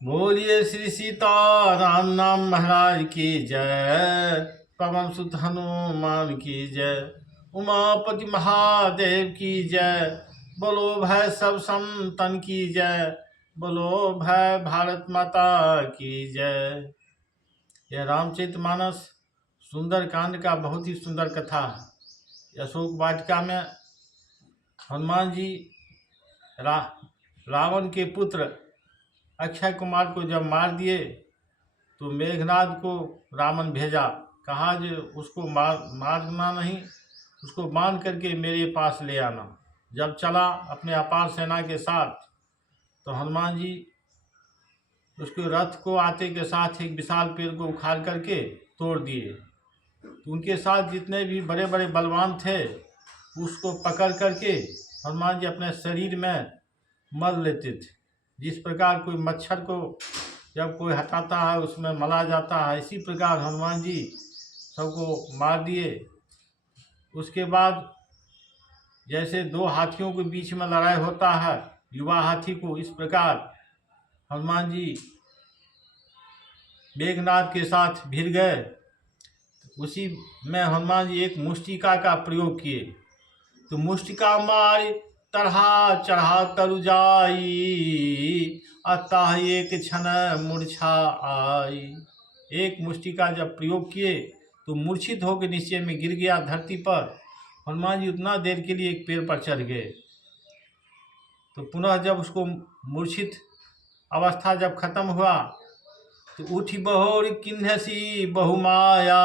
बोलिए श्री सीता राम नाम महाराज की जय। पवन सुत हनुमान की जय। उमापति महादेव की जय। बोलो भय सब संतन की जय। बोलो भय भारत माता की जय। यह रामचरितमानस सुंदर कांड का बहुत ही सुंदर कथा है। अशोक वाटिका में हनुमान जी रावण के पुत्र अक्षय कुमार को जब मार दिए तो मेघनाद को रावण भेजा, कहा जो उसको मारना नहीं, उसको बांध करके मेरे पास ले आना। जब चला अपने अपार सेना के साथ तो हनुमान जी उसके रथ को आते के साथ एक विशाल पेड़ को उखाड़ करके तोड़ दिए। तो उनके साथ जितने भी बड़े बड़े बलवान थे उसको पकड़ करके हनुमान जी अपने शरीर में मल लेते थे। जिस प्रकार कोई मच्छर को जब कोई हटाता है उसमें मला जाता है, इसी प्रकार हनुमान जी सबको मार दिए। उसके बाद जैसे दो हाथियों के बीच में लड़ाई होता है युवा हाथी को, इस प्रकार हनुमान जी मेघनाद के साथ भिड़ गए। उसी में हनुमान जी एक मुष्टिका का प्रयोग किए तो मुष्टिका मार तरहा चढ़ा तरु जाई, अतः एक क्षण मूर्छा आई। एक मुष्टिका जब प्रयोग किए तो मूर्छित होकर नीचे में गिर गया धरती पर। हनुमान जी उतना देर के लिए एक पेड़ पर चढ़ गए। तो पुनः जब उसको मूर्छित अवस्था जब खत्म हुआ तो उठी बहोर किन्हसी बहुमाया,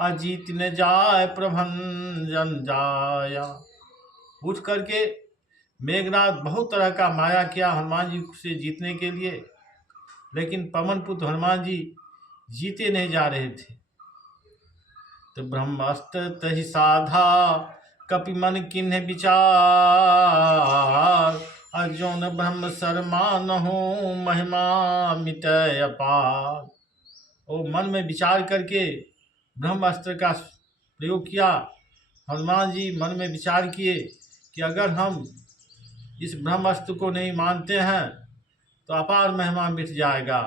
अजीत न जाय प्रभंजन जाया। उठ करके मेघनाद बहुत तरह का माया किया हनुमान जी से जीतने के लिए, लेकिन पवन पुत्र हनुमान जी जीते नहीं जा रहे थे। तो ब्रह्मास्त्र तहि साधा कपि मन किन्ह विचार, अर्जुन ब्रह्म शर्मान हो महिमा मिटय अपार। वो मन में विचार करके ब्रह्मास्त्र का प्रयोग किया। हनुमान जी मन में विचार किए कि अगर हम इस ब्रह्मास्त्र को नहीं मानते हैं तो अपार महिमा मिट जाएगा।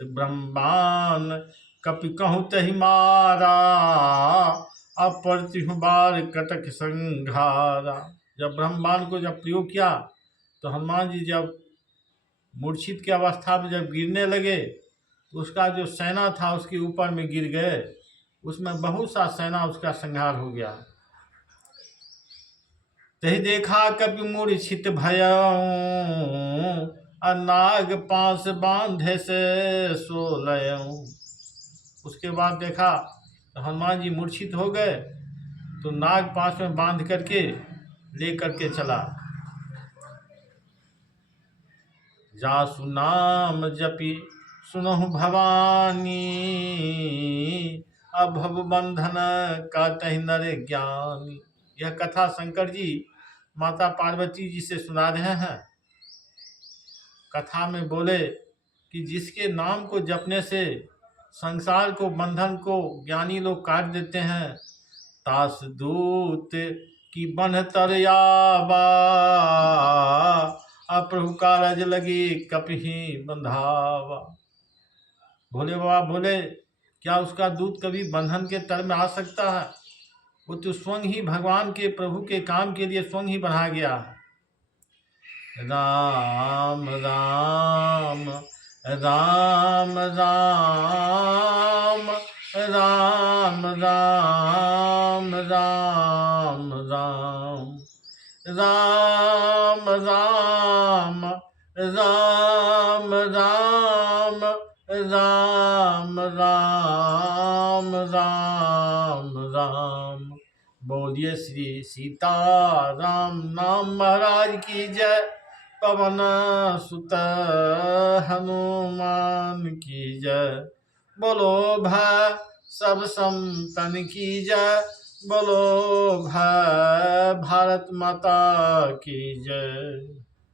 तो ब्रह्मान कपि कहूँ तहि मारा, अप्रतिहु बार कटक संघारा। जब ब्रह्मांड को जब प्रयोग किया तो हनुमान जी जब मूर्छित की अवस्था में जब गिरने लगे तो उसका जो सेना था उसके ऊपर में गिर गए। उसमें बहुत सा सेना उसका संहार हो गया। तही देखा कपि मूर्छित भयऊ, नाग पास बांधे से सोलयऊ। उसके बाद देखा तो हनुमान जी मूर्छित हो गए तो नाग पास में बांध करके ले करके चला। जासु नाम जपी सुनहु भवानी, अभव बंधन का तहि नर ज्ञानी। यह कथा शंकर जी माता पार्वती जी से सुना रहे हैं। कथा में बोले कि जिसके नाम को जपने से संसार को बंधन को ज्ञानी लोग काट देते हैं, तास दूत की बन तरयाबा, अप्रभु कारज लगी कपि बंधावा। भोले बाबा बोले क्या उसका दूत कभी बंधन के तर में आ सकता है? वो तो स्वयं ही भगवान के प्रभु के काम के लिए स्वयं ही बना गया है। राम राम राम राम राम राम राम राम राम राम राम राम राम राम राम राम। बोलिए श्री सीता राम नाम महाराज की जय। पवन सुत हनुमान की जय। बोलो भय सब संतन की जय। बोलो भय भारत माता की जय।